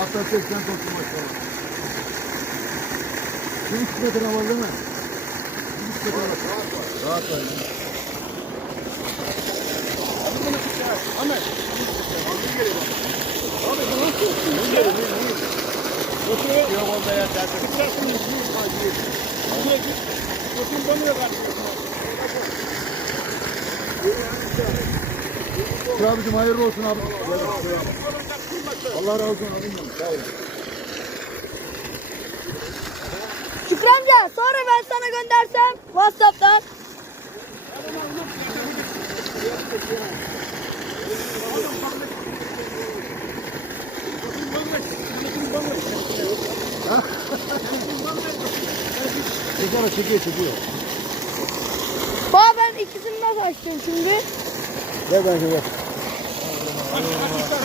Hatta 80 toplu maşallah. Bir üç metre var değil mi? Bir üç metre var. Rahat var. Şükür abicim hayırlı olsun? Abi. Allah razı olsun abim. Sağ olun. Şükrü amca sonra ben sana göndersem Whatsapp'tan. Çekiyor, çekiyor, çekiyor. Baba ben ikisini nasıl açtım şimdi? Ver ben şöyle.